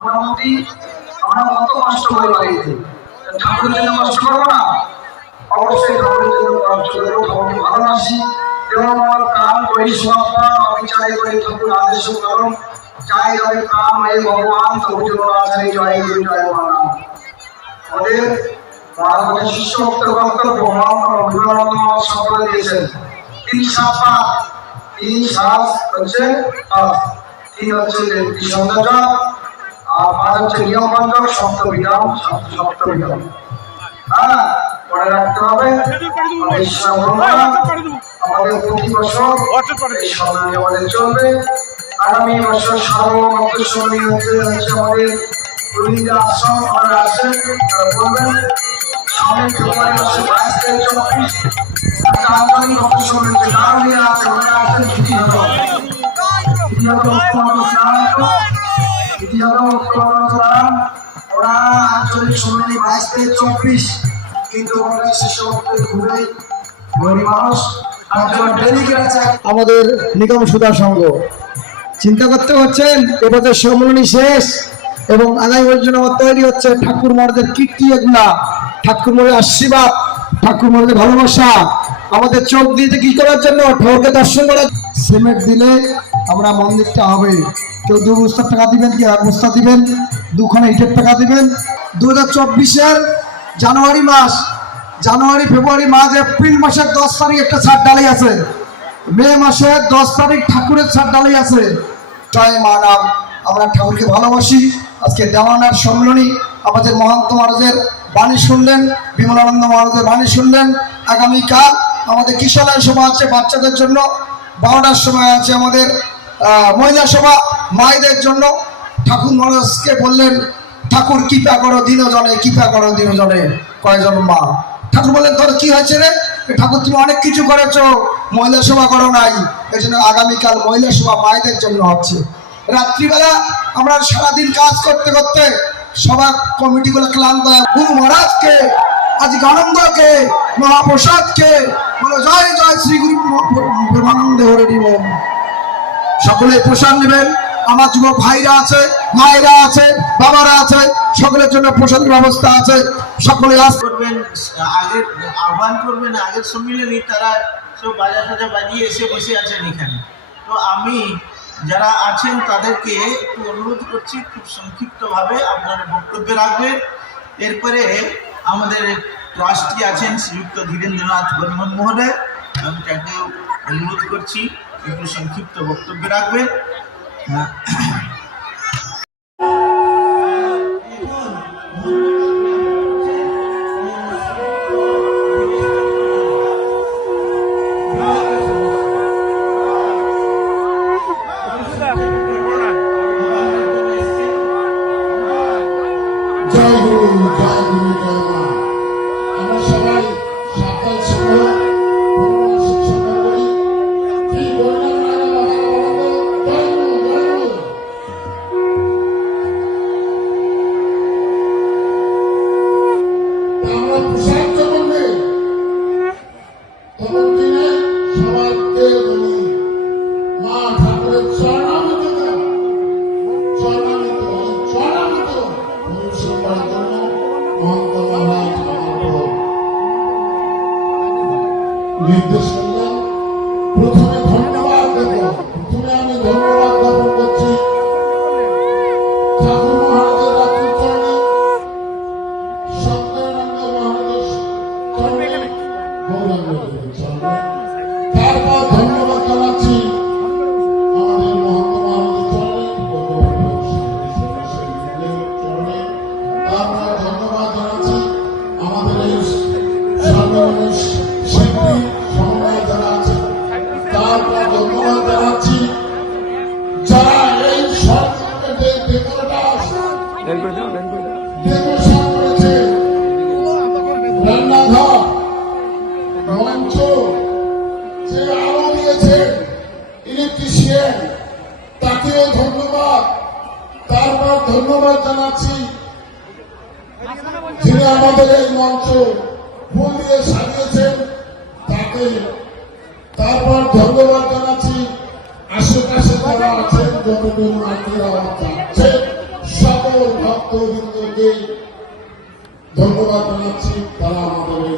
মোটামুটি আমরা কত কষ্ট করে বাড়িতে ঠাকুরের জন্য কষ্ট করব না। অবশ্যই ঠাকুরের জন্য কষ্ট করব ঠাকুরকে ভালোবাসি এবং আমার প্রাণ পরিষেবা আমি চাই করি ঠাকুর আদেশ করুন চাই আমি প্রাণ এই ভগবান জন্য আচারি জয় গুরু জয় মানা আমাদের ভারতের শিষ্য ভক্ত বক্তব্য বিবেকানন্দ সকলে দিয়েছেন। তিন সাপা তিন শ্বাস হচ্ছে তিন হচ্ছে তিন হ্যাঁ মনে রাখতে হবে, আমাদের প্রতি আগামী বছর সার্বভৌমত্ব সম্মানী হচ্ছে আমাদের রোহিঙ্গা আশ্রম আমরা বাইশ থেকে চব্বিশ একটা আন্তরিক ভক্ত সম্মেলন যে গারণীরা আছে ঐক্যমত চালানো ইতিহাস ঐক্যমত ওরা আঞ্চলিক সম্মেলনী বাইশ থেকে চব্বিশ কিন্তু ওরা গরিব মানুষ আমাদের নিগম সুধা সংঘ। চিন্তা করতে হচ্ছেন এবছর সম্মেলনী শেষ এবং আগামী জন্য আমার তৈরি হচ্ছে ঠাকুর মহারাজের কীর্তি এগুলা ঠাকুর মহারাজের আশীর্বাদ ঠাকুর মহারাজের ভালোবাসা। আমাদের চোখ দিতে কি করার জন্য? ঠাকুরকে দর্শন করার সিমেন্ট দিলে আমরা মন্দিরটা হবে। কেউ দু বস্তার টাকা দিবেন কেউ এক বস্তা দিবেন? দুখানে ইটের টাকা দিবেন। দু হাজার জানুয়ারি মাস, জানুয়ারি, ফেব্রুয়ারি মার্চ এপ্রিল মাসের দশ তারিখ একটা ছাড় ডালাই আছে। মে মাসের দশ তারিখ ঠাকুরের ছাড় ডালাই আছে। জয় মা নাম আমরা ঠাকুরকে ভালোবাসি। আজকে দেওয়ানার সম্মেলনী আমাদের মহান্ত মহারাজের বাণী শুনলেন, বিমলানন্দ মহারাজের বাণী শুনলেন। আগামীকাল আমাদের কিশোরায় সভা আছে বাচ্চাদের জন্য। বারোটার সময় আছে আমাদের মহিলা সভা মায়েদের জন্য। ঠাকুর মহারাজকে বললেন, ঠাকুর, কৃপা করো দিনজনে, কৃপা করো দিনজনে। কয়জন মা? ঠাকুর বললেন, তোর কি হয়েছে রে? ঠাকুর, তুমি অনেক কিছু করেছ। মহিলা সভা করো নাই। এই জন্য আগামীকাল মহিলা সভা মায়েদের জন্য হচ্ছে। রাত্রিবেলা আমরা সারাদিন কাজ করতে করতে সভা কমিটিগুলো ক্লান্ত হয়। গুরু মহারাজকে, আজকে আনন্দকে, মহাপ্রসাদকে বলো, জয় জয় শ্রী গুরু ব্রহ্মানন্দ, হরে সকলে প্রসাদ নেবেন। আমার যুবক ভাইরা আছে, মায়েরা আছে, বাবারা আছে, সকলের জন্য প্রসাদের ব্যবস্থা আছে। সকলে আস করবেন, আগের আহ্বান করবেন, আগের সম্মিলনী তারা সব বাজা সাজা বাজিয়ে এসে বসে আছেন এখানে। তো আমি যারা আছেন তাদেরকে একটু অনুরোধ করছি, খুব সংক্ষিপ্তভাবে আপনারা বক্তব্য রাখবেন। এরপরে আমাদের ট্রাস্টি আছেন শ্রীযুক্ত ধীরেন্দ্রনাথ বর্মন মহোদয়। আমি তাকে অনুরোধ করছি। একটু সংক্ষিপ্ত বক্তব্য রাখবেন ঠাকুরের চরণামৃত চরণামৃত চরণামৃত করার জন্য মহন্ত মহারাজ নির্দেশ করলেন প্রথমে ধন্যবাদ দেব প্রথমে আমি ধন্যবাদ জ্ঞাপন করছি ঠাকুর মহারাজের রাত্রি চরণে সত্যানন্দ মহারাজের চরণে গৌরাঙ্গ ডেকোরেশন করেছে রান্নাঘর মঞ্চ যে আলো দিয়েছে ইলেকট্রিশিয়ান তাকেও ধন্যবাদ তারপর ধন্যবাদ জানাচ্ছি যিনি তাকে তারপর ধন্যবাদ জানাচ্ছি আশেপাশে যারা আছেন যতদিন আত্মীয়রা যাচ্ছে সকল ধন্যবাদ জানাচ্ছি। তারা আমাদের এই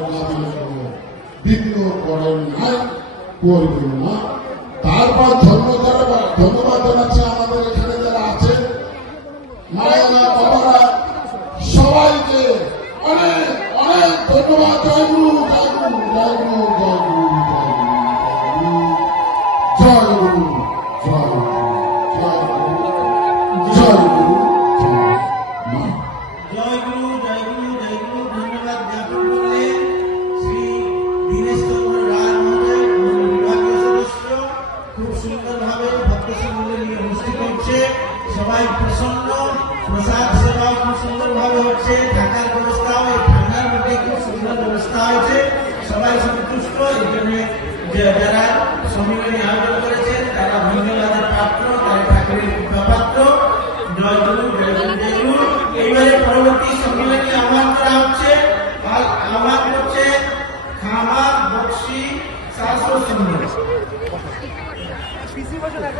বিঘ্ন করেন নাই করবেন না। তারপর ধন্যবাদ ধন্যবাদ জানাচ্ছি জয় গুরু জয় গুরু শ্রী দীনেশ রায় মহোদয় খুব সুন্দরভাবে ভক্ত সম্মেলন নিয়ে অনুষ্ঠিত হচ্ছে। সবাই প্রসন্ন, প্রসাদ সেবাও খুব সুন্দরভাবে হচ্ছে। থাকার ব্যবস্থাও এই ঠান্ডার মধ্যে খুব সুন্দর ব্যবস্থা হয়েছে। সবাই সন্তুষ্ট, এই জন্য যারা সম্মেলনী আয়োজন করেছেন, তারা ধন্যবাদের পাত্র, তারা ঠাকুরের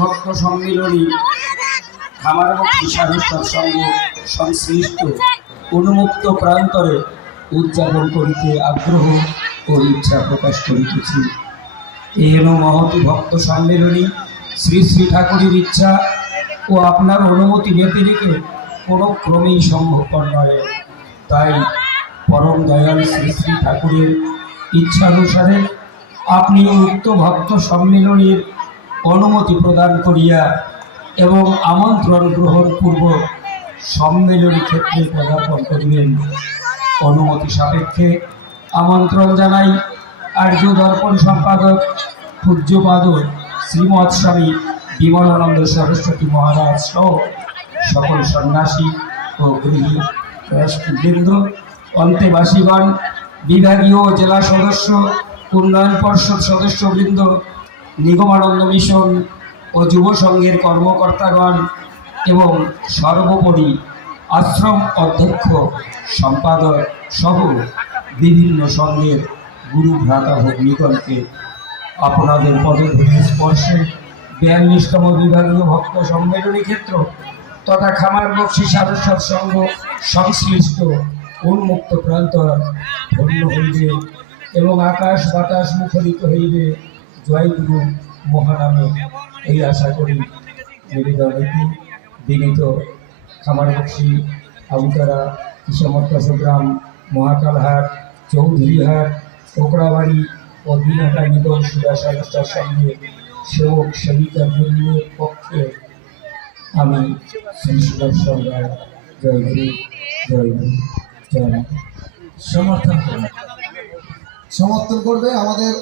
ভক্ত সাধুতার সঙ্গে সংশ্লিষ্ট উন্মুক্ত প্রান্তরে উদযাপন করিতে আগ্রহ ও ইচ্ছা প্রকাশ করিতেছি। এন মহতি ভক্ত সম্মেলনী, শ্রী শ্রী ঠাকুরের ইচ্ছা ও আপনার অনুমতি ব্যতিরিকে কোনো ক্রমেই সম্ভবপর নয়। তাই পরম দয়াল শ্রী শ্রী ঠাকুরের ইচ্ছানুসারে আপনি উক্ত ভক্ত সম্মিলনীর অনুমতি প্রদান করিয়া এবং আমন্ত্রণ গ্রহণ পূর্বক সম্মেলনী ক্ষেত্রে পদার্পণ করিবেন অনুমতি সাপেক্ষে আমন্ত্রণ জানাই আর্য দর্পণ সম্পাদক পূজ্যপাদ শ্রীমৎ স্বামী বিমলানন্দ সরস্বতী মহারাজ সহ সকল সন্ন্যাসী ও গৃহী রাষ্ট্রবৃন্দ অন্তেবাসীগণ, বিভাগীয় জেলা সদস্য উন্নয়ন পর্ষদ সদস্যবৃন্দ, নিগমানন্দ মিশন ও যুব সংঘের কর্মকর্তাগণ এবং সর্বোপরি আশ্রম অধ্যক্ষ, সম্পাদক সহ বিভিন্ন সংঘের গুরু ভ্রাতা ভগ্নিগণকে আপনাদের পদধূলি স্পর্শে বিয়াল্লিশতম বিভাগীয় ভক্ত সম্মেলনী ক্ষেত্র তথা খামার বক্সি সারস্বত সংঘ সংশ্লিষ্ট উন্মুক্ত প্রান্ত ধন্য হইবে। এবং আকাশ বাতাস মুখরিত হইবে জয় গুরু মহানামে এই আশা করি নিবেদন নীতি বিনীত খামারবক্সি আবুতারা গ্রাম মহাকালহাট চৌধুরীহাট কোকড়াবাড়ি ও দিনহাটা নিগম সুদা সংস্থার সঙ্গে সেবক সেবিকা বৃন্দের পক্ষে আমি শ্রী সুদর্শন রায় জয় গুরু জয় গুরু জয়। সমর্থন করুন। সমর্থন করবে আমাদের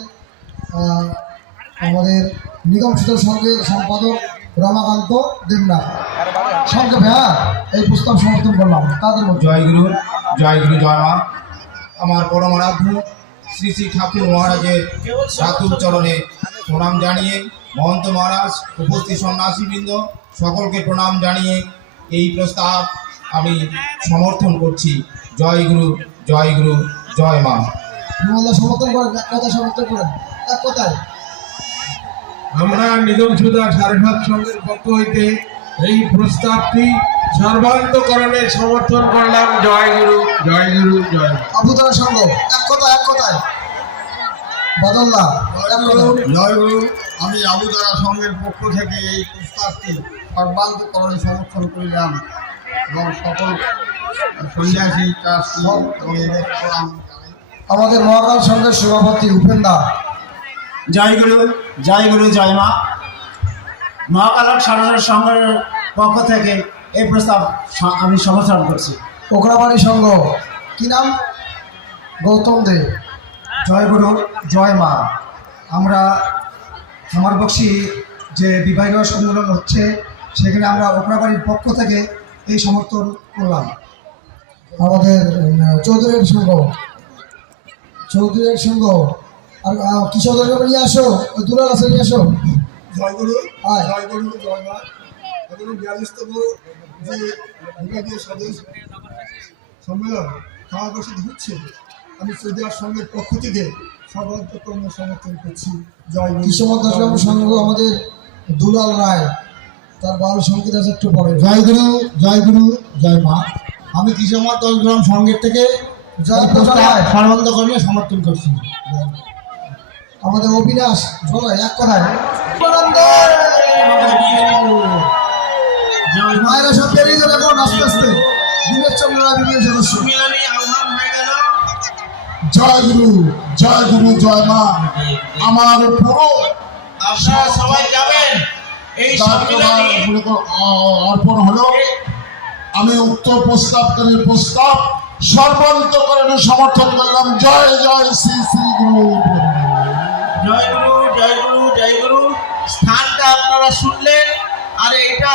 আমাদের নিগম সুদর সংঘের সম্পাদক রমাকান্ত দেবনাথ। সংক্ষেপে হ্যাঁ এই পুস্তক সমর্থন করলাম, তাদের মধ্যে। জয় গুরু, জয় মা। আমার পরমারাধ্য শ্রী শ্রী ঠাকুর মহারাজের সাতুর চরণে প্রণাম জানিয়ে মহন্ত মহারাজ, উপস্থিত সন্ন্যাসীবৃন্দ, সকলকে প্রণাম জানিয়ে এই প্রস্তাব আমি সমর্থন করছি। জয় গুরু জয় গুরু, জয় মা। বিমলদা সমর্থন করেন এক কথা সমর্থন করেন এক কথায় আমরা নিগম সুদা সাড়ে সাত সঙ্গের পক্ষ হইতে এই প্রস্তাবটি সর্বান্তকরণে সমর্থন করলাম জয় গুরু জয় গুরু জয়। আবুতরা সংঘ এক কথা এক কথায় কথায় জয় গুরু আমি আবুদারা সংঘের পক্ষ থেকে এই প্রস্তাবটি সর্বান্তকরণে সমর্থন করিলাম এবং সকল সন্ন্যাসী কাশি এবং এদের। আমাদের মহাকাল সংঘের সভাপতি উপেন্দা জয় গুরু জয় গুরু জয় মা। মহাকালক সারদার সংঘের পক্ষ থেকে এই প্রস্তাব আমি সমর্থন করছি। ওকরাবাড়ি সংঘ কি নাম? গৌতম দে। জয় গুরু জয় মা। আমরা আমার বক্সি যে বিভাগীয় সম্মেলন হচ্ছে সেখানে আমরা ওকরাবাড়ির পক্ষ থেকে এই সমর্থন করলাম। আমাদের চৌধুরীর সংঘ। চৌধুরীর সংঘ আর আহ, কিশোরদের নিয়ে আসো দুলাল আছে নিয়ে আসো। জয়গুরু আয়। জয়গুরু জয় এখন বিয়াল্লিশতম যে বিভাগীয় সদস্য সম্মেলন বসে হচ্ছে। আমি সৌদি আরব সংঘের পক্ষ থেকে সর্বান্তকরণ সমর্থন করছি। জয় কিশোর সংঘ আমাদের দুলাল রায়। তার বাল সংগীত আছে একটু পরে। জয় গুরু জয় গুরু জয় মা আমি কৃষকমত দশগ্রাম সংঘের থেকে প্রস্তাব জয়। সমর্থন করছি আমাদের অবিনাশ জয় এক কথায়। মায়েরা সব বেরিয়ে যাবে এখন আস্তে আস্তে। দিনের চন্দ্র বিভিন্ন সদস্য। জয় গুরু জয় গুরু জয় মা। আমার প্রভু। আপনারা সবাই যাবেন। এই অর্পণ হলো। আমি উক্ত প্রস্তাবকারীর প্রস্তাব। সর্বান্তকরণে সমর্থন করলাম। জয় জয় শ্রী শ্রী গুরু জয় গুরু জয় গুরু জয় গুরু। স্থানটা আপনারা শুনলেন। আর এটা